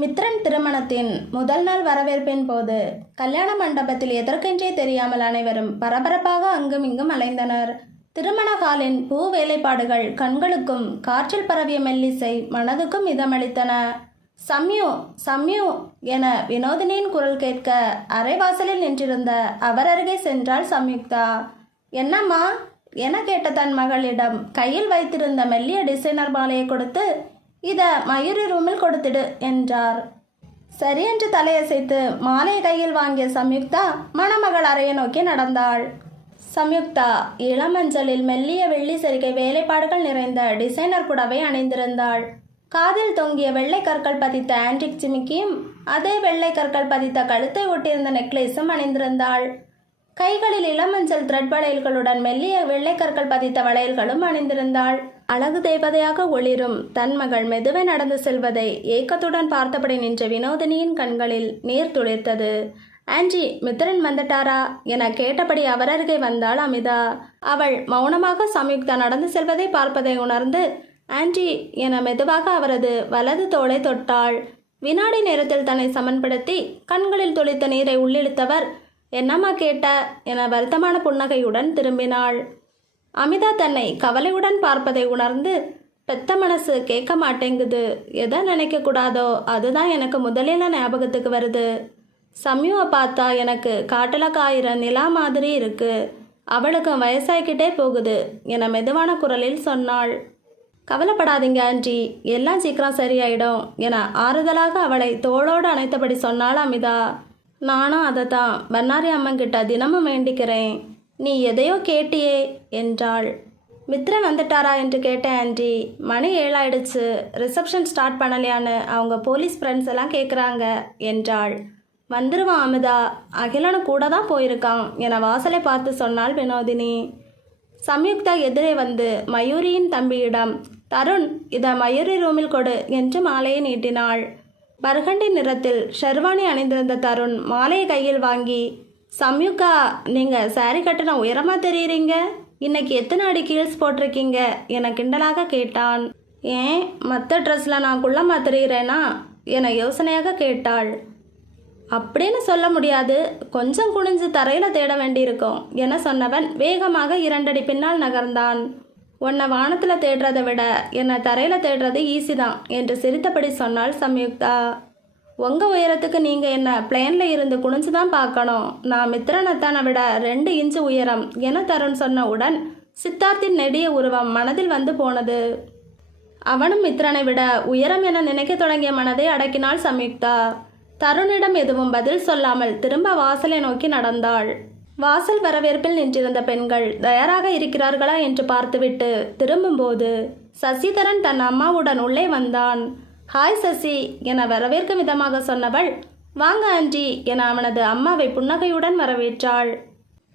மித்ரன் திருமணத்தின் முதல் நாள் வரவேற்பின் போது கல்யாண மண்டபத்தில் எதற்கென்றே தெரியாமல் அனைவரும் பரபரப்பாக அங்குமிங்கும் அலைந்தனர். திருமண ஹாலின் பூ வேலைப்பாடுகள் கண்களுக்கும் காற்றில் பரவிய மெல்லிசை மனதுக்கும் இதமளித்தன. சம்யு சம்யு என வினோதினியின் குரல் கேட்க அரைவாசலில் நின்றிருந்த அவர் அருகே சென்றாள் சம்யுக்தா. என்னம்மா என கேட்ட தன் மகளிடம் கையில் வைத்திருந்த மெல்லிய டிசைனர் மாலையை கொடுத்து, இதை மயூரி ரூமில் கொடுத்துடு என்றார். சரி என்று தலையசைத்து மாலையை கையில் வாங்கிய சம்யுக்தா மணமகள் அறையை நோக்கி நடந்தாள். சம்யுக்தா இளமஞ்சளில் மெல்லிய வெள்ளி சரிகை வேலைப்பாடுகள் நிறைந்த டிசைனர் புடவை அணிந்திருந்தாள். காதில் தொங்கிய வெள்ளை கற்கள் பதித்த ஆன்டிக் ஜிமிக்கியும் அதே வெள்ளை கற்கள் பதித்த கழுத்தை ஒட்டியிருந்த நெக்லேஸும் அணிந்திருந்தாள். கைகளில் இளமஞ்சள் த்ரெட் வளையல்களுடன் மெல்லிய வெள்ளை கற்கள் பதித்த வளையல்களும் அணிந்திருந்தாள். அழகு தேவதையாக ஒளிரும் தன் மகள் மெதுவே நடந்து செல்வதை ஏக்கத்துடன் பார்த்தபடி நின்ற வினோதினியின் கண்களில் நீர் துளிர்த்தது. ஆன்டி, மித்ரன் வந்துட்டாரா என கேட்டபடி அவர் அருகே வந்தாள் அமிதா. அவள் மௌனமாக சம்யுக்தா நடந்து செல்வதை பார்ப்பதை உணர்ந்து ஆன்டி என மெதுவாக அவரது வலது தோளை தொட்டாள். வினாடி நேரத்தில் தன்னை சமன்படுத்தி கண்களில் துளித்த நீரை உள்ளிழுத்தவர், என்னம்மா கேட்ட என வருத்தமான புன்னகையுடன் திரும்பினாள். அமிதா தன்னை கவலையுடன் பார்ப்பதை உணர்ந்து, பெத்த மனசு கேட்க மாட்டேங்குது, எதை நினைக்கக்கூடாதோ அதுதான் எனக்கு முதலில் ஞாபகத்துக்கு வருது. சம்யுவை பார்த்தா எனக்கு காட்டில் காயிற நிலா மாதிரி இருக்கு, அவளுக்கு வயசாகிக்கிட்டே போகுது என மெதுவான குரலில் சொன்னாள். கவலைப்படாதீங்க ஆன்டி, எல்லாம் சீக்கிரம் சரியாயிடும் என ஆறுதலாக அவளை தோளோடு அணைத்தபடி சொன்னாள் அமிதா. நானும் அதை தான் பண்ணாரி அம்மங்கிட்ட தினமும் வேண்டிக்கிறேன். நீ எதையோ கேட்டியே என்றாள். மித்ரன் வந்துட்டாரா என்று கேட்டேன் ஆன்டி. மணி 7 ஆயிடுச்சு, ரிசப்ஷன் ஸ்டார்ட் பண்ணலையான்னு அவங்க போலீஸ் ஃப்ரெண்ட்ஸ் எல்லாம் கேட்குறாங்க என்றாள். வந்துருவான் அமிதா, அகிலனு கூட தான் போயிருக்கான் என வாசலை பார்த்து சொன்னாள் வினோதினி. சம்யுக்தா எதிரே வந்து மயூரியின் தம்பியிடம், தருண் இதை மயூரி ரூமில் கொடு என்று மாலையை நீட்டினாள். பர்கண்டி நிறத்தில் ஷெர்வானி அணிந்திருந்த தருண் மாலையை கையில் வாங்கி, சம்யுக்தா நீங்கள் சாரி கட்டின உயரமாக தெரியுறீங்க, இன்னைக்கு எத்தனை அடி கீழ்ஸ் போட்டிருக்கீங்க என கிண்டலாக கேட்டான். ஏன் மற்ற ட்ரெஸ்ஸில் நான் குள்ளமாக தெரிகிறேனா என யோசனையாக கேட்டாள். அப்படின்னு சொல்ல முடியாது, கொஞ்சம் குனிஞ்சு தரையில் தேட வேண்டியிருக்கும் என சொன்னவன் வேகமாக 2 அடி பின்னால் நகர்ந்தான். உன்னை வானத்தில் தேடுறதை விட என்னை தரையில் தேடுறது ஈஸி தான் என்று சிரித்தபடி சொன்னாள் சம்யுக்தா. உங்கள் உயரத்துக்கு நீங்கள் என்ன பிளேனில் இருந்து குனிஞ்சு தான் பார்க்கணும், நான் மித்ரனத்தானை விட 2 இன்ச்சு உயரம் என தருண் சொன்னவுடன் சித்தார்த்தின் நெடிய உருவம் மனதில் வந்து போனது. அவனும் மித்ரனை விட உயரம் என நினைக்க தொடங்கிய மனதை அடக்கினாள் சம்யுக்தா. தருணிடம் எதுவும் பதில் சொல்லாமல் திரும்ப வாசலை நோக்கி நடந்தாள். வாசல் வரவேற்பில் நின்றிருந்த பெண்கள் தயாராக இருக்கிறார்களா என்று பார்த்துவிட்டு திரும்பும்போது சசிதரன் தன் அம்மாவுடன் உள்ளே வந்தான். ஹாய் சசி என வரவேற்கும் விதமாக சொன்னவள், வாங்க ஆன்டி என அவனது அம்மாவை புன்னகையுடன் வரவேற்றாள்.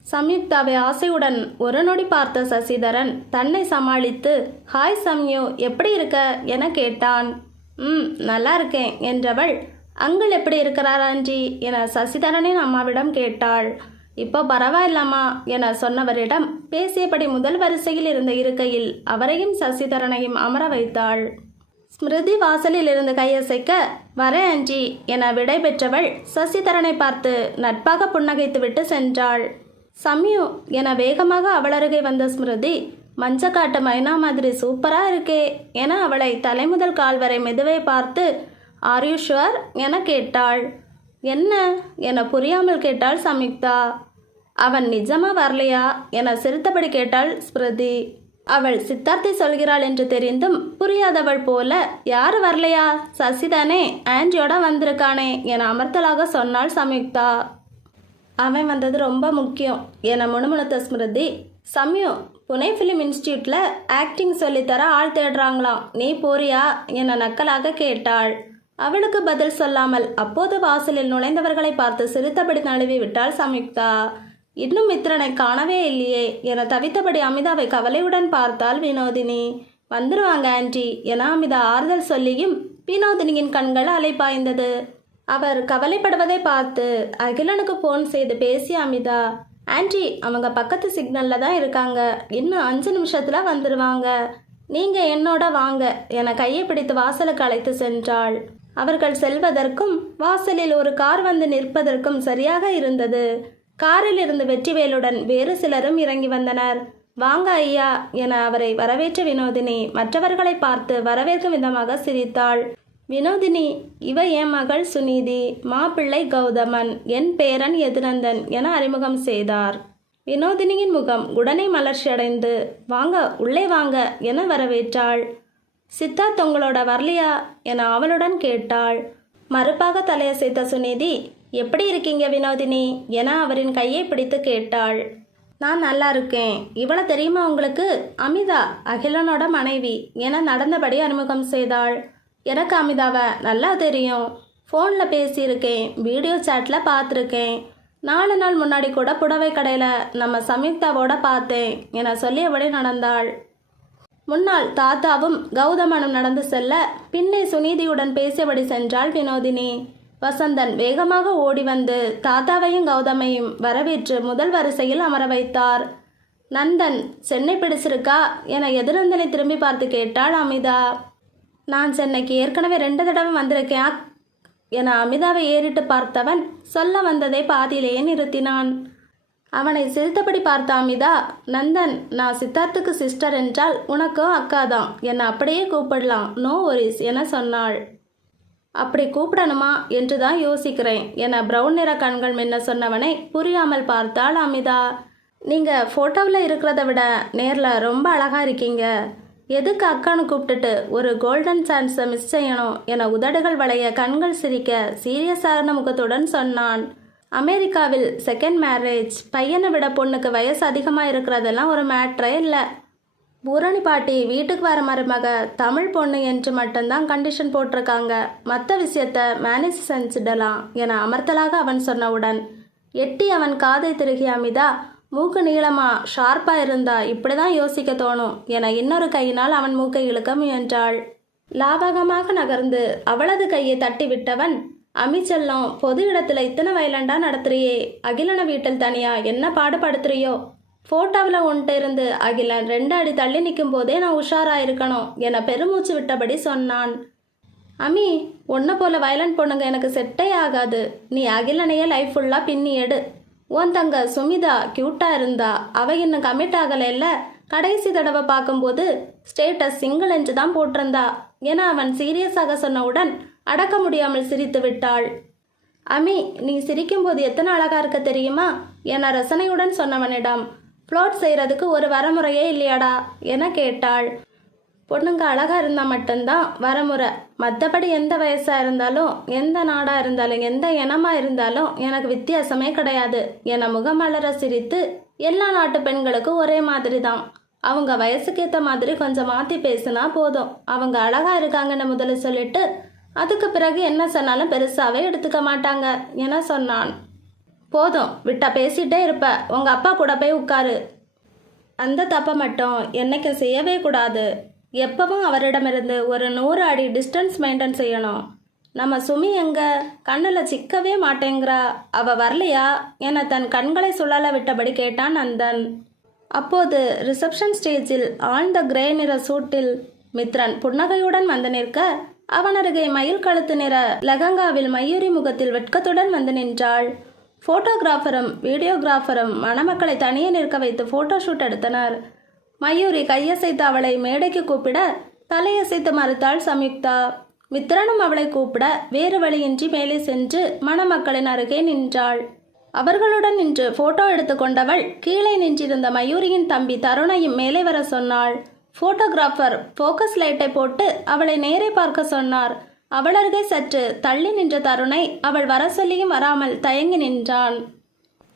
சம்யுக்தாவை ஆசையுடன் ஒரு நொடி பார்த்த சசிதரன் தன்னை சமாளித்து, ஹாய் சம்யு, எப்படி இருக்க என கேட்டான். நல்லா இருக்கேன் என்றவள், அங்கிள் எப்படி இருக்கிறார் ஆன்டி என சசிதரனின் அம்மாவிடம் கேட்டாள். இப்போ பரவாயில்லாமா என சொன்னவரிடம் பேசியபடி முதல் வரிசையில் இருந்த இருக்கையில் அவரையும் சசிதரனையும் அமர வைத்தாள். ஸ்மிருதி வாசலில் இருந்து கையசைக்க, வரேன் ஆன்டி என விடை பெற்றவள் சசிதரனை பார்த்து நட்பாக புன்னகைத்துவிட்டு சென்றாள். சம்யு என வேகமாக அவள் அருகே வந்த ஸ்மிருதி, மஞ்சக்காட்டு மைனா மாதிரி சூப்பராக இருக்கே என அவளை தலைமுதல் கால் வரை மெதுவை பார்த்து, ஆர் யூ ஷுவர் என கேட்டாள். என்ன என புரியாமல் கேட்டாள் சம்யுக்தா. அவன் நிஜமா வரலையா என சிரித்தபடி கேட்டாள் ஸ்மிருதி. அவள் சித்தார்த்தி சொல்கிறாள் என்று தெரிந்தும் புரியாதவள் போல, யார் வரலையா, சசிதானே ஆன்டியோட வந்திருக்கானே என அமர்த்தலாக சொன்னாள் சம்யுக்தா. அவன் வந்தது ரொம்ப முக்கியம் என முணுமுணுத்த ஸ்மிருதி. சம்யு, புனே ஃபிலிம் இன்ஸ்டியூட்டில் ஆக்டிங் சொல்லித்தர ஆள் தேடுறாங்களாம், நீ போறியா என நக்கலாக கேட்டாள். அவளுக்கு பதில் சொல்லாமல் அப்போது வாசலில் நுழைந்தவர்களை பார்த்து சிரித்தபடி நழுவி விட்டாள் சம்யுக்தா. இன்னும் மித்ரனை காணவே இல்லையே என தவித்தபடி அமிதாவை கவலையுடன் பார்த்தாள் வினோதினி. வந்துருவாங்க ஆன்டி என அமிதா ஆறுதல் சொல்லியும் வினோதினியின் கண்கள் அலைப்பாய்ந்தது. அவர் கவலைப்படுவதை பார்த்து அகிலனுக்கு ஃபோன் செய்து பேசிய அமிதா, ஆன்டி அவங்க பக்கத்து சிக்னலில் தான் இருக்காங்க, இன்னும் 5 நிமிஷத்தில் வந்துடுவாங்க, நீங்கள் என்னோட வாங்க என கையை பிடித்து வாசலுக்கு அழைத்து சென்றாள். அவர்கள் செல்வதற்கும் வாசலில் ஒரு கார் வந்து நிற்பதற்கும் சரியாக இருந்தது. காரில் இருந்து வெற்றிவேலுடன் வேறு சிலரும் இறங்கி வந்தனர். வாங்க ஐயா என அவரை வரவேற்ற வினோதினி மற்றவர்களை பார்த்து வரவேற்கும் விதமாக சிரித்தாள். வினோதினி, இவ என் மகள் சுனிதி, மாப்பிள்ளை கௌதமன், என் பேரன் எதிரந்தன் என அறிமுகம் செய்தார். வினோதினியின் முகம் உடனே மலர்ச்சியடைந்து வாங்க உள்ளே வாங்க என வரவேற்றாள். சித்தார்த் உங்களோட வரலையா என அவளுடன் கேட்டாள். மறுப்பாக தலையசைத்த சுனிதி, எப்படி இருக்கீங்க வினோதினி என அவரின் கையை பிடித்து கேட்டாள். நான் நல்லா இருக்கேன். இவளை தெரியுமா உங்களுக்கு? அமிதா, அகிலனோட மனைவி என நடந்தபடி அறிமுகம் செய்தாள். எனக்கு அமிதாவை நல்லா தெரியும். ஃபோனில் பேசியிருக்கேன், வீடியோ சாட்டில் பார்த்துருக்கேன். 4 நாள் முன்னாடி கூட புடவை கடையில் நம்ம சம்யுக்தாவோட பார்த்தேன் என சொல்லியபடி நடந்தாள். முன்னால் தாத்தாவும் கௌதமனும் நடந்து செல்ல பின்னே சுனிதியுடன் பேசியபடி சென்றாள் வினோதினி. வசந்தன் வேகமாக ஓடி வந்து தாத்தாவையும் கௌதமையும் வரவேற்று முதல் வரிசையில் அமர வைத்தார். நந்தன், சென்னை பிடிச்சிருக்கா என எதிரந்தனை திரும்பி பார்த்து கேட்டாள் அமிதா. நான் சென்னைக்கு ஏற்கனவே 2 தடவை வந்திருக்கேன் என அமிதாவை ஏறிட்டு பார்த்தவன் சொல்ல வந்ததை பாதியிலேயே நிறுத்தினான். அவனை சிரித்தபடி பார்த்த அமிதா, நந்தன், நான் சித்தார்த்துக்கு சிஸ்டர் என்றால் உனக்கும் அக்கா தான், என்னை அப்படியே கூப்பிடலாம், நோ ஒரிஸ் என சொன்னாள். அப்படி கூப்பிடணுமா என்று தான் யோசிக்கிறேன் என பிரவுன் நிற கண்கள் மின்ன சொன்னவனை புரியாமல் பார்த்தாள் அமிதா. நீங்கள் ஃபோட்டோவில் இருக்கிறத விட நேரில் ரொம்ப அழகாக இருக்கீங்க. எதுக்கு அக்கானு கூப்பிட்டுட்டு ஒரு கோல்டன் சான்ஸை மிஸ் செய்யணும் என உதடுகள் வளைய கண்கள் சிரிக்க சீரியஸான முகத்துடன் சொன்னான். அமெரிக்காவில் செகண்ட் மேரேஜ், பையனை விட பொண்ணுக்கு வயசு அதிகமாக இருக்கிறதெல்லாம் ஒரு மேட்ரே இல்லை. பூரணி பாட்டி வீட்டுக்கு வர மருமக தமிழ் பொண்ணு என்று மட்டும்தான் கண்டிஷன் போட்டிருக்காங்க. மற்ற விஷயத்த மேனேஜ் செஞ்சிடலாம் என அமர்த்தலாக அவன் சொன்னவுடன் எட்டி அவன் காதை திருகிய அமிதா, மூக்கு நீளமா ஷார்ப்பாக இருந்தா இப்படி தான் யோசிக்க தோணும் என இன்னொரு கையினால் அவன் மூக்கை இழுக்க முயன்றாள். லாவகமாக நகர்ந்து அவளது கையை தட்டி விட்டவன், அமிச்செல்லம், பொது இடத்துல இத்தனை வைலண்டா நடத்துறியே, அகிலன வீட்டில் தனியா என்ன பாடுபடுத்துறியோ? ஃபோட்டோவில் ஒன்ட்டு இருந்து அகிலன் 2 அடி தள்ளி நிற்கும் போதே நான் உஷாராக இருக்கணும் என பெருமூச்சு விட்டபடி சொன்னான். அமி, உன்னை போல வயலண்ட் பொண்ணுங்க எனக்கு செட்டே ஆகாது. நீ அகிலனையே லைஃப் ஃபுல்லாக பின்னி எடு. உன் தங்க சுமிதா க்யூட்டாக இருந்தா, அவ இன்னும் கமிட் ஆகலைல்ல. கடைசி தடவை பார்க்கும்போது ஸ்டேட்டஸ் சிங்கிள் என்று தான் போட்டிருந்தா என அவன் சீரியஸாக சொன்னவுடன் அடக்க முடியாமல் சிரித்து விட்டாள். அமி, நீ சிரிக்கும்போது எத்தனை அழகா இருக்க தெரியுமா என ரசனையுடன் சொன்னவனிடம் ஃப்ளோட் செய்கிறதுக்கு ஒரு வரமுறையே இல்லையாடா என கேட்டாள். பொண்ணுங்க அழகாக இருந்தால் மட்டும்தான் வரமுறை. மற்றபடி எந்த வயசாக இருந்தாலும், எந்த நாடாக இருந்தாலும், எந்த இனமாக இருந்தாலும் எனக்கு வித்தியாசமே கிடையாது என முகமலர சிரித்து, எல்லா நாட்டு பெண்களுக்கும் ஒரே மாதிரி தான். அவங்க வயசுக்கேற்ற மாதிரி கொஞ்சம் மாற்றி பேசினா போதும். அவங்க அழகாக இருக்காங்கன்னு முதல்ல சொல்லிட்டு அதுக்கு பிறகு என்ன சொன்னாலும் பெருசாகவே எடுத்துக்க மாட்டாங்க என சொன்னான். போதும், விட்டா பேசிகிட்டே இருப்ப. உங்கள் அப்பா கூட போய் உட்காரு. அந்த தப்பை மட்டும் என்னைக்கும் செய்யவே கூடாது. எப்பவும் அவரிடமிருந்து ஒரு 100 அடி டிஸ்டன்ஸ் மெயின்டைன் செய்யணும். நம்ம சுமி எங்க? கண்ணில் சிக்கவே மாட்டேங்கிறா. அவ வரலையா என தன் கண்களை சுழல விட்டபடி கேட்டான் நந்தன். அப்போது ரிசப்ஷன் ஸ்டேஜில் ஆழ்ந்த கிரே நிற சூட்டில் மித்ரன் புன்னகையுடன் வந்து நிற்க, அவன் அருகே மயில் கழுத்து நிற லெகங்காவில் மயூரி முகத்தில் வெட்கத்துடன் வந்து நின்றாள். ஃபோட்டோகிராஃபரும் வீடியோகிராஃபரும் மணமக்களை தனியே நிற்க வைத்து ஃபோட்டோ ஷூட் எடுத்தனர். மயூரி கையசைத்து அவளை மேடைக்கு கூப்பிட தலையசைத்து மறுத்தாள் சம்யுக்தா. மித்ரனும் அவளை கூப்பிட வேறு வழியின்றி மேலே சென்று மணமக்களின் அருகே நின்றாள். அவர்களுடன் நின்று போட்டோ எடுத்துக்கொண்டவள் கீழே நின்றிருந்த மயூரியின் தம்பி தருணையும் மேலே வர சொன்னாள். போட்டோகிராஃபர் ஃபோக்கஸ் லைட்டை போட்டு அவளை நேரே பார்க்க சொன்னார். அவள் அருகே சற்று தள்ளி நின்ற தருணை அவள் வர சொல்லியும் வராமல் தயங்கி நின்றான்.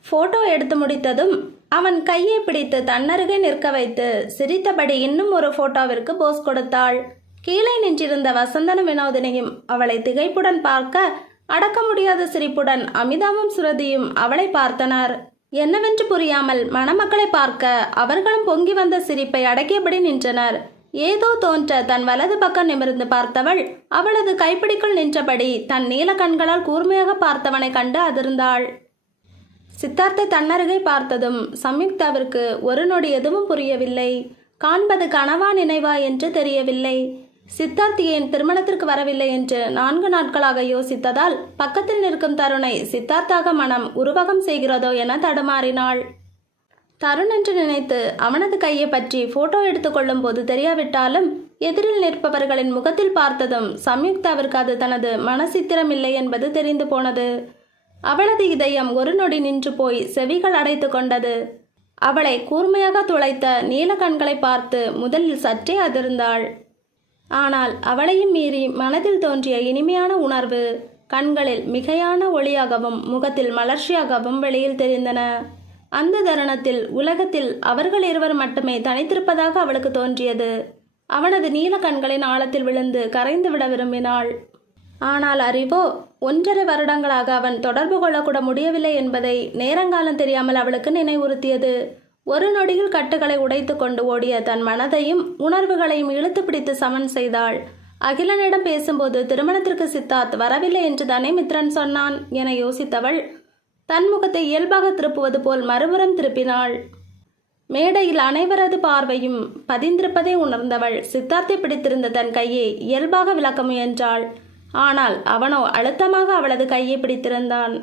போட்டோ எடுத்து முடித்ததும் அவன் கையை பிடித்து தன்னருகே நிற்க வைத்து சிரித்தபடி இன்னும் ஒரு போட்டோவிற்கு போஸ் கொடுத்தாள். கீழே நின்றிருந்த வசந்தனும் வினோதினியும் அவளை திகைப்புடன் பார்க்க அடக்க முடியாத சிரிப்புடன் அமிதாவும் சுரதியும் அவளை பார்த்தனர். என்னவென்று புரியாமல் மணமக்களை பார்க்க அவர்களும் பொங்கி வந்த சிரிப்பை அடக்கியபடி நின்றனர். ஏதோ தோன்ற தன் வலது பக்கம் நிமிர்ந்து பார்த்தவள் அவளது கைப்பிடிக்குள் நின்றபடி தன் நீல கண்களால் கூர்மையாக பார்த்தவனை கண்டு அதிர்ந்தாள். சித்தார்த்தை தன்னருகே பார்த்ததும் சம்யுக்தாவிற்கு ஒரு நொடி எதுவும் புரியவில்லை. காண்பது கனவா நினைவா என்று தெரியவில்லை. சித்தார்த் ஏன் திருமணத்திற்கு வரவில்லை என்று 4 நாட்களாக யோசித்ததால் பக்கத்தில் நிற்கும் தருணை சித்தார்த்தாக மனம் உருவகம் செய்கிறதோ என தடுமாறினாள். தருண் என்று நினைத்து அவனது கையை பற்றி போட்டோ எடுத்துக்கொள்ளும் போது தெரியாவிட்டாலும் எதிரில் நிற்பவர்களின் முகத்தில் பார்த்ததும் சம்யுக்தாவிற்கு அது தனது மனசித்திரம் இல்லை என்பது தெரிந்து போனது. அவளது இதயம் ஒரு நொடி நின்று போய் செவிகள் அடைத்து கொண்டது. அவளை கூர்மையாக துளைத்த நீல கண்களை பார்த்து முதலில் சற்றே அதிர்ந்தாள். ஆனால் அவளையும் மீறி மனதில் தோன்றிய இனிமையான உணர்வு கண்களில் மிகையான ஒளியாகவும் முகத்தில் மலர்ச்சியாகவும் வெளியில் தெரிந்தன. அந்த தருணத்தில் உலகத்தில் அவர்கள் இருவர் மட்டுமே தனித்திருப்பதாக அவளுக்கு தோன்றியது. அவனது நீல கண்களின் ஆழத்தில் விழுந்து கரைந்து விட விரும்பினாள். ஆனால் அறிவோ 1.5 வருடங்களாக அவன் தொடர்பு கொள்ளக்கூட முடியவில்லை என்பதை நேரங்காலம் தெரியாமல் அவளுக்கு நினைவுறுத்தியது. ஒரு நொடியில் கட்டுகளை உடைத்து கொண்டு ஓடிய தன் மனதையும் உணர்வுகளையும் இழுத்து பிடித்து சமன் செய்தாள். அகிலனிடம் பேசும்போது திருமணத்திற்கு சித்தார்த் வரவில்லை என்று தானே மித்ரன் சொன்னான் என யோசித்தவள் தன் முகத்தை இயல்பாக திருப்புவது போல் மறுபுறம் திருப்பினாள். மேடையில் அனைவரது பார்வையும் பதிந்திருப்பதை உணர்ந்தவள் சித்தார்த்தை பிடித்திருந்த தன் கையை இயல்பாக விலக்க முயன்றாள். ஆனால் அவனோ அழுத்தமாக அவளது கையை பிடித்திருந்தான்.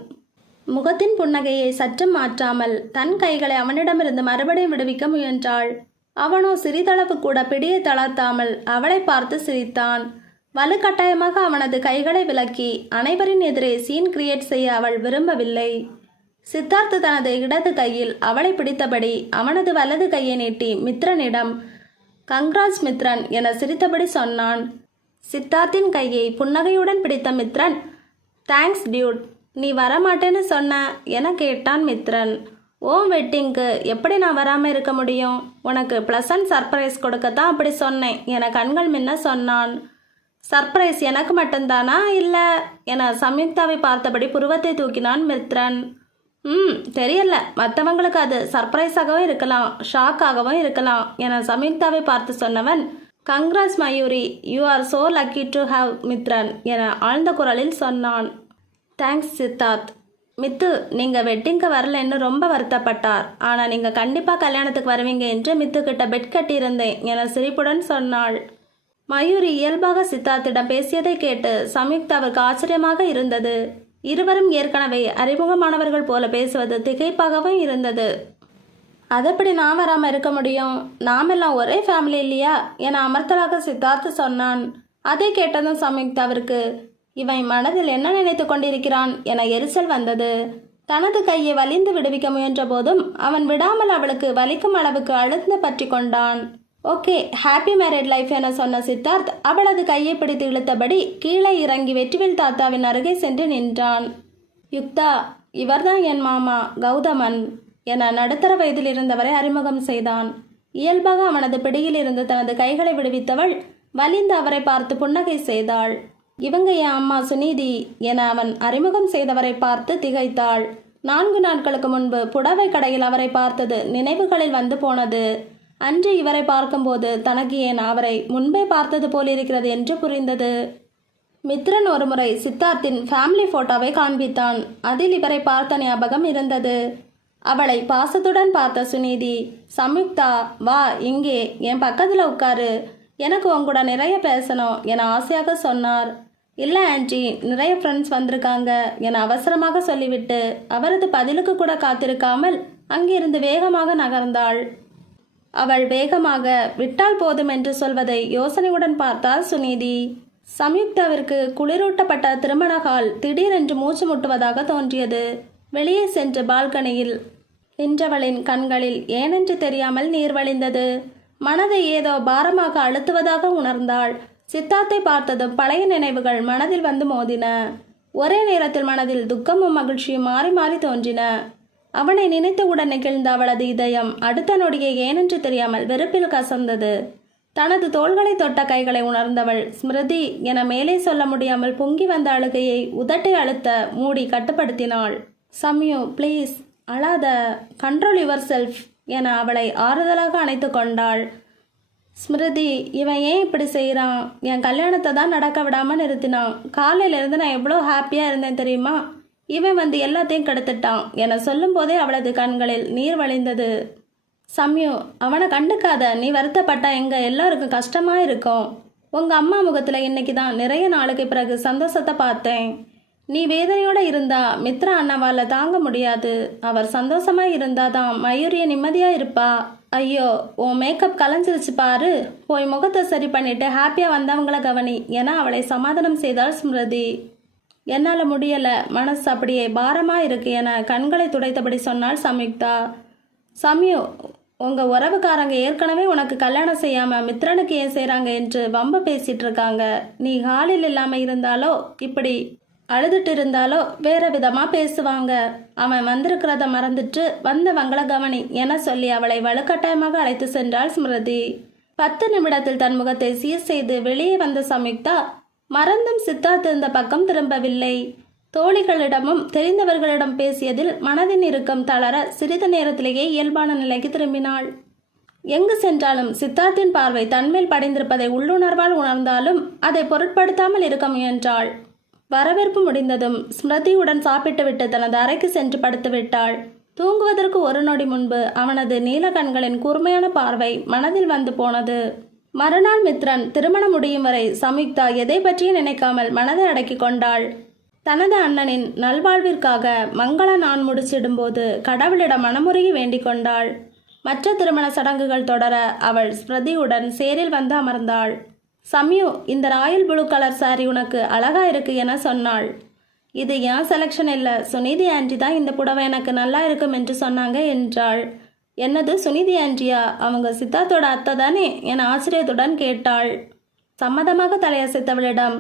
முகத்தின் புன்னகையை சற்றும் மாற்றாமல் தன் கைகளை அவனிடமிருந்து மறுபடியும் விடுவிக்க முயன்றாள். அவனோ சிறிதளவு கூட பிடியை தளர்த்தாமல் அவளை பார்த்து சிரித்தான். வலுக்கட்டாயமாக அவனது கைகளை விலக்கி அனைவரின் எதிரே சீன் கிரியேட் செய்ய அவள் விரும்பவில்லை. சித்தார்த் தனது இடது கையில் அவளை பிடித்தபடி அவனது வலது கையை நீட்டி மித்ரனிடம் கங்க்ராட்ஸ் மித்ரன் என சிரித்தபடி சொன்னான். சித்தார்த்தின் கையை புன்னகையுடன் பிடித்த மித்ரன், தேங்க்ஸ் டியூட், நீ வரமாட்டேன்னு சொன்ன என கேட்டான் மித்ரன். ஓ வெட்டிங்க்கு எப்படி நான் வராமல் இருக்க முடியும்? உனக்கு ப்ளசன்ட் சர்ப்ரைஸ் கொடுக்கத்தான் அப்படி சொன்னேன் என கண்கள் மின்ன சொன்னான். சர்ப்ரைஸ் எனக்கு மட்டும்தானா இல்லை என சம்யுக்தாவை பார்த்தபடி புருவத்தை தூக்கினான் மித்ரன். தெரியல, மற்றவங்களுக்கு அது சர்ப்ரைஸாகவும் இருக்கலாம், ஷாக்காகவும் இருக்கலாம் என சம்யுக்தாவை பார்த்து சொன்னவன், congrats Mayuri, you are so lucky to have Mithran என ஆழ்ந்த குரலில் சொன்னான். தேங்க்ஸ் சித்தார்த். மித்து, நீங்கள் வெட்டிங்க்கு வரலன்னு ரொம்ப வருத்தப்பட்டார். ஆனால் நீங்கள் கண்டிப்பாக கல்யாணத்துக்கு வருவீங்க என்று மித்துக்கிட்ட பெட் கட்டியிருந்தேன் என சிரிப்புடன் சொன்னாள். மயூரி இயல்பாக சித்தார்த்திடம் பேசியதை கேட்டு சம்யுக்தாவுக்கு ஆச்சரியமாக இருந்தது. இருவரும் ஏற்கனவே அறிமுகமானவர்கள் போல பேசுவது திகைப்பாகவும் இருந்தது. அதப்படி நான் வராமல் இருக்க முடியும்? நாமெல்லாம் ஒரே ஃபேமிலி இல்லையா என அமர்த்தலாக சித்தார்த் சொன்னான். அதை கேட்டதும் சம்யுக்தாவிற்கு இவன் மனதில் என்ன நினைத்து கொண்டிருக்கிறான் என எரிச்சல் வந்தது. தனது கையை வலிந்து விடுவிக்க முயன்ற போதும் அவன் விடாமல் அவளுக்கு வலிக்கும் அளவுக்கு அழுந்து பற்றி கொண்டான். ஓகே, ஹாப்பி மேரிட் லைஃப் என சொன்ன சித்தார்த் அவளது கையை பிடித்து இழுத்தபடி கீழே இறங்கி வெற்றிவேல் தாத்தாவின் அருகே சென்று நின்றான். யுக்தா, இவர்தான் என் மாமா கௌதமன் என நடுத்தர வயதில் இருந்தவரை அறிமுகம் செய்தான். இயல்பாக அவனது பிடியில் இருந்து தனது கைகளை விடுவித்தவள் வலிந்து அவரை பார்த்து புன்னகை செய்தாள். இவங்க என் அம்மா சுனிதி என அவன் அறிமுகம் செய்தவரை பார்த்து திகைத்தாள். 4 நாட்களுக்கு முன்பு புடவை கடையில் அவரை பார்த்தது நினைவுகளில் வந்து போனது. அன்று இவரை பார்க்கும்போது தனக்கு ஏன் அவரை முன்பே பார்த்தது போலிருக்கிறது என்று புரிந்தது. மித்ரன் ஒருமுறை சித்தார்த்தின் ஃபேமிலி போட்டோவை காண்பித்தான். அதில் இவரை பார்த்த ஞாபகம் இருந்தது. அவளை பாசத்துடன் பார்த்த சுனிதி, சம்யுக்தா வா இங்கே என் பக்கத்தில் உட்காரு, எனக்கு உங்கூட நிறைய பேசணும் என ஆசையாக சொன்னார். இல்லை ஆன்ட்டி, நிறைய ஃப்ரெண்ட்ஸ் வந்திருக்காங்க என அவசரமாக சொல்லிவிட்டு அவரது பதிலுக்கு கூட காத்திருக்காமல் அங்கிருந்து வேகமாக நகர்ந்தாள். அவள் வேகமாக விட்டால் போதும் என்று சொல்வதை யோசனையுடன் பார்த்தாள் சுனிதி. சம்யுக்தாவிற்கு குளிரூட்டப்பட்ட திருமண ஹால் திடீரென்று மூச்சு முட்டுவதாக தோன்றியது. வெளியே சென்று பால்கனியில் நின்றவளின் கண்களில் ஏனென்று தெரியாமல் நீர் வழிந்தது. மனதை ஏதோ பாரமாக அழுத்துவதாக உணர்ந்தாள். சித்தார்த்தை பார்த்ததும் பழைய நினைவுகள் மனதில் வந்து மோதின. ஒரே நேரத்தில் மனதில் துக்கமும் மகிழ்ச்சியும் மாறி மாறி தோன்றின. அவனை நினைத்தவுடன் நெகிழ்ந்த அவளது இதயம் அடுத்த நொடியை ஏனென்று தெரியாமல் வெறுப்பில் கசந்தது. தனது தோள்களை தொட்ட கைகளை உணர்ந்தவள் ஸ்மிருதி என மேலே சொல்ல முடியாமல் பொங்கி வந்த அழுகையை உதட்டை அழுத்த மூடி கட்டுப்படுத்தினாள். சம்யு ப்ளீஸ் அழாத, கண்ட்ரோல் யுவர் செல்ஃப் என அவளை ஆறுதலாக அணைத்து கொண்டாள். ஸ்மிருதி, இவன் ஏன் இப்படி செய்கிறான்? என் கல்யாணத்தை தான் நடக்க விடாமல் நிறுத்தினான். காலையிலேருந்து நான் எவ்வளோ ஹாப்பியாக இருந்தேன் தெரியுமா? இவன் வந்து எல்லாத்தையும் கெடுத்துட்டான் என சொல்லும் போதே அவளது கண்களில் நீர் வழிந்தது. சம்யு, அவனை கண்டுக்காத, நீ வருத்தப்பட்டா எங்க எல்லாருக்கும் கஷ்டமாக இருக்கும். உங்கள் அம்மா முகத்தில் இன்னைக்கு தான் நிறைய நாளுக்கு பிறகு சந்தோஷத்தை பார்த்தேன். நீ வேதனையோடு இருந்தா மித்ரா அண்ணாவால் தாங்க முடியாது. அவர் சந்தோஷமாக இருந்தால் தான் மயூரிய நிம்மதியாக இருப்பா. ஐயோ, உன் மேக்கப் கலைஞ்சிருச்சு பாரு. போய் முகத்தை சரி பண்ணிட்டு ஹாப்பியாக வந்தவங்கள கவனி என அவளை சமாதானம் செய்தாள் ஸ்மிருதி. என்னால் முடியலை, மனசு அப்படியே பாரமாக இருக்கு என கண்களை துடைத்தபடி சொன்னாள் சம்யுக்தா. சம்யு, உங்கள் உறவுக்காரங்க ஏற்கனவே உனக்கு கல்யாணம் செய்யாமல் மித்ரனுக்கு ஏன் செய்கிறாங்க என்று வம்ப பேசிகிட்டு இருக்காங்க. நீ ஹாலில் இல்லாமல் இருந்தாலோ இப்படி அழுதுட்டு இருந்தாலோ வேறு விதமாக பேசுவாங்க. அவன் வந்திருக்கிறத மறந்துட்டு வந்தவங்கள கவனி என சொல்லி அவளை வலுக்கட்டாயமாக அழைத்து சென்றாள் ஸ்மிருதி. 10 நிமிடத்தில் தன் முகத்தை சீர் செய்து வெளியே வந்த சம்யுக்தா மறந்தும் சித்தார்த் இருந்த பக்கம் திரும்பவில்லை. தோழிகளிடமும் தெரிந்தவர்களிடம் பேசியதில் மனதின் இறுக்கம் தளர சிறிது நேரத்திலேயே இயல்பான நிலைக்கு திரும்பினாள். எங்கு சென்றாலும் சித்தார்த்தின் பார்வை தன்மேல் படைந்திருப்பதை உள்ளுணர்வால் உணர்ந்தாலும் அதை பொருட்படுத்தாமல் இருக்க முயன்றாள். வரவேற்பு முடிந்ததும் ஸ்மிருதியுடன் சாப்பிட்டுவிட்டு தனது அறைக்கு சென்று படுத்து விட்டாள். தூங்குவதற்கு ஒரு நொடி முன்பு அவனது நீல கண்களின் கூர்மையான பார்வை மனதில் வந்து போனது. மறுநாள் மித்ரன் திருமணம் முடியும் வரை சம்யுக்தா எதை பற்றியும் நினைக்காமல் மனதை அடக்கி கொண்டாள். தனது அண்ணனின் நல்வாழ்விற்காக மங்கள நான் முடிச்சிடும்போது கடவுளிடம் மனமுருகி வேண்டிக் கொண்டாள். மற்ற திருமண சடங்குகள் தொடர அவள் ஸ்மிருதியுடன் சேரில் வந்து அமர்ந்தாள். சம்யு, இந்த ராயல் ப்ளூ கலர் சாரி உனக்கு அழகா இருக்கு என சொன்னாள். இது என் செலெக்ஷன் இல்லை, சுனிதி ஆண்டி தான் இந்த புடவை எனக்கு நல்லா இருக்கும் என்று சொன்னாங்க என்றாள். என்னது, சுனிதி ஆண்டியா? அவங்க சித்தார்த்தோட அத்தை தானே என ஆச்சரியத்துடன் கேட்டாள். சம்மதமாக தலையசைத்தவளிடம்,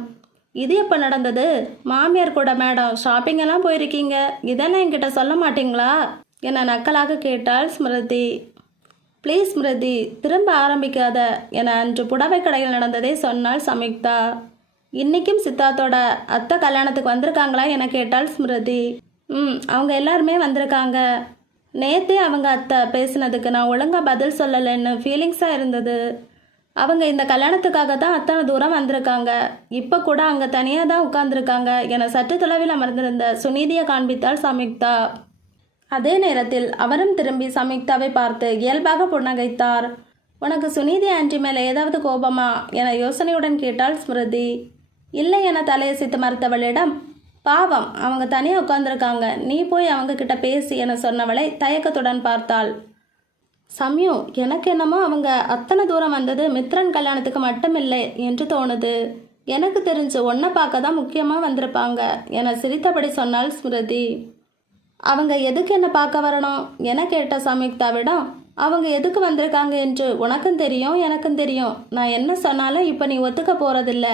இது எப்போ நடந்தது? மாமியார் கூட மேடம் ஷாப்பிங் எல்லாம் போயிருக்கீங்க, இதெல்லாம் என்கிட்ட சொல்ல மாட்டீங்களா என நக்கலாக கேட்டாள் ஸ்மிருதி. ப்ளீஸ் ஸ்மிருதி, திரும்ப ஆரம்பிக்காத என அன்று புடவை கடையில் நடந்ததை சொன்னாள் சம்யுக்தா. இன்னைக்கும் சித்தார்த்தோட அத்தை கல்யாணத்துக்கு வந்திருக்காங்களா என கேட்டாள் ஸ்மிருதி. அவங்க எல்லாருமே வந்திருக்காங்க. நேற்றே அவங்க அத்தை பேசினதுக்கு நான் ஒழுங்காக பதில் சொல்லலைன்னு ஃபீலிங்ஸாக இருந்தது. அவங்க இந்த கல்யாணத்துக்காக தான் அத்தனை தூரம் வந்திருக்காங்க. இப்போ கூட அங்கே தனியாக தான் உட்கார்ந்துருக்காங்க என சற்று தொலைவில் அமர்ந்திருந்த சுனிதியை காண்பித்தாள் சம்யுக்தா. அதே நேரத்தில் அவரும் திரும்பி சம்யுக்தாவை பார்த்து இயல்பாக புன்னகைத்தார். உனக்கு சுனிதி ஆண்டி மேலே ஏதாவது கோபமா என யோசனையுடன் கேட்டாள் ஸ்மிருதி. இல்லை என தலையசைத்து மறுத்தவளிடம், பாவம் அவங்க தனியாக உட்கார்ந்துருக்காங்க, நீ போய் அவங்க கிட்ட பேசி என சொன்னவளை தயக்கத்துடன் பார்த்தாள். சம்யு, எனக்கு என்னமோ அவங்க அத்தனை தூரம் வந்தது மித்ரன் கல்யாணத்துக்கு மட்டுமில்லை என்று தோணுது. எனக்கு தெரிஞ்சு ஒன்றை பார்க்க தான் முக்கியமாக வந்திருப்பாங்க என சிரித்தபடி சொன்னாள் ஸ்மிருதி. அவங்க எதுக்கு என்ன பார்க்க வரணும் என கேட்ட சம்யுக்தாவிடம், அவங்க எதுக்கு வந்திருக்காங்க என்று உனக்கும் தெரியும் எனக்கும் தெரியும். நான் என்ன சொன்னாலும் இப்போ நீ ஒத்துக்க போகிறதில்ல.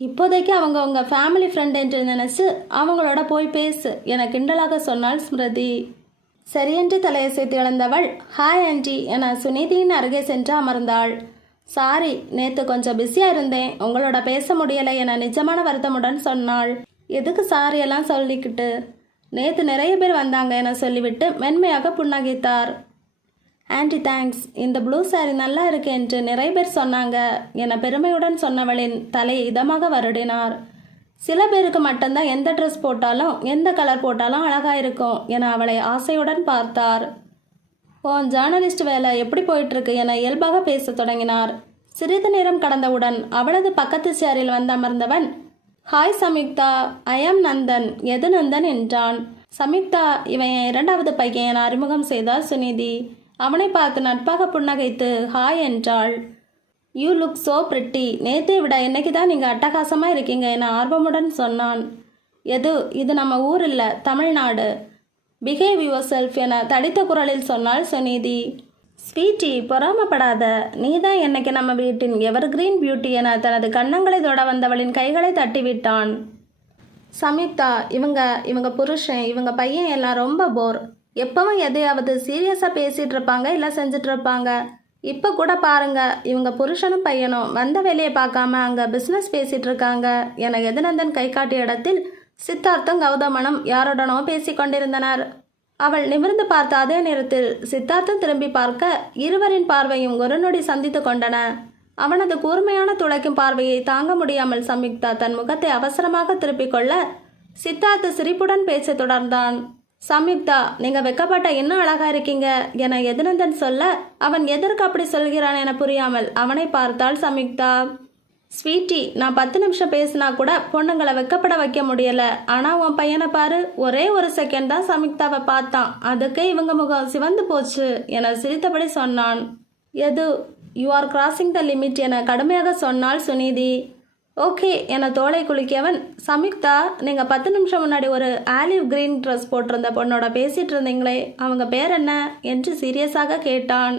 இப்போதைக்கு அவங்க உங்கள் ஃபேமிலி ஃப்ரெண்ட் என்று நினச்சி அவங்களோட போய் பேசு என கிண்டலாக சொன்னாள் ஸ்மிருதி. சரியென்று தலையசைத்து இழந்தவள் ஹாய் ஆண்டி என சுனிதியின் அருகே சென்று அமர்ந்தாள். சாரி, நேற்று கொஞ்சம் பிஸியாக இருந்தேன், உங்களோட பேச முடியலை என நிஜமான வருத்தமுடன் சொன்னாள். எதுக்கு சாரி எல்லாம் சொல்லிக்கிட்டு, நேற்று நிறைய பேர் வந்தாங்க என சொல்லிவிட்டு மென்மையாக புன்னகைத்தார். ஆண்டி தேங்க்ஸ், இந்த ப்ளூ சாரி நல்லா இருக்கு என்று நிறைய பேர் சொன்னாங்க என பெருமையுடன் சொன்னவளின் தலையை இதமாக வருடினார். சில பேருக்கு மட்டும்தான் எந்த ட்ரெஸ் போட்டாலும் எந்த கலர் போட்டாலும் அழகாக இருக்கும் என அவளை ஆசையுடன் பார்த்தார். உன் ஜேர்னலிஸ்ட் வேலை எப்படி போயிட்டுருக்கு என இயல்பாக பேச தொடங்கினார். சிறிது நேரம் கடந்தவுடன் அவளது பக்கத்து சேரில் வந்து அமர்ந்தவன், ஹாய் சம்யுக்தா, ஐ ஆம் நந்தன், எது நந்தன் என்றான். சம்யுக்தா, இவன் என் 2வது பையன் என அறிமுகம் செய்தார் சுனிதி. அவனை பார்த்து நட்பாக புன்னகைத்து ஹாய் என்றாள். யூ லுக் சோ பிரிட்டி, நேற்றை விட இன்னைக்கு தான் நீங்கள் அட்டகாசமாக இருக்கீங்க என ஆர்வமுடன் சொன்னான். இது நம்ம ஊர் இல்லை, தமிழ்நாடு. பிஹேவ் யுவர் செல்ஃப் என தடித்த குரலில் சொன்னாள் சுனிதி. ஸ்வீட்டி, பொறாமப்படாத, நீ தான் என்னைக்கு நம்ம வீட்டின் எவர் கிரீன் பியூட்டி என தனது கன்னங்களை தொட வந்தவளின் கைகளை தட்டிவிட்டான். சம்யுக்தா, இவங்க புருஷன், இவங்க பையன் எல்லாம் ரொம்ப போர். எப்பவும் எதையாவது சீரியஸாக பேசிகிட்டு இருப்பாங்க, இல்லை செஞ்சுட்டு இருப்பாங்க. இப்போ கூட பாருங்க, இவங்க புருஷனும் பையனும் வந்த வேலையை பார்க்காம அங்கே பிஸ்னஸ் பேசிகிட்டு இருக்காங்க என எதுநந்தன் கை காட்டிய இடத்தில் சித்தார்த்தும் கௌதமனும் யாருடனோ பேசி கொண்டிருந்தனர். அவள் நிமிர்ந்து பார்த்த அதே நேரத்தில் சித்தார்த்தம் திரும்பி பார்க்க இருவரின் பார்வையும் ஒரு நொடி சந்தித்து கொண்டன. அவனது கூர்மையான துளைக்கும் பார்வையை தாங்க முடியாமல் சம்யுக்தா தன் முகத்தை அவசரமாக திருப்பிக் கொள்ள சித்தார்த்து சிரிப்புடன் பேச தொடர்ந்தான். சம்யுக்தா, நீங்க வெக்கப்பட்ட இன்னும் அழகா இருக்கீங்க என எதுநந்தன் சொல்ல அவன் எதற்கு அப்படி சொல்கிறான் என புரியாமல் அவனை பார்த்தாள் சம்யுக்தா. ஸ்வீட்டி, நான் 10 நிமிஷம் பேசினா கூட பொண்ணுங்களை வெக்கப்பட வைக்க முடியல. ஆனால் உன் பையனை பாரு, ஒரே ஒரு செகண்ட் தான் சமிக்தாவை பார்த்தான், அதுக்கே இவங்க முகம் சிவந்து போச்சு என சிரித்தபடி சொன்னான். எது, you are crossing the limit என கடுமையாக சொன்னாள் சுனிதி. ஓகே என தோளை குலுக்கியவன், சமிக்தா, நீங்கள் 10 நிமிஷம் முன்னாடி ஒரு ஆலிவ் கிரீன் ட்ரெஸ் போட்டிருந்த பொண்ணோட பேசிகிட்டு இருந்தீங்களே, அவங்க பேர் என்ன என்று சீரியஸாக கேட்டான்.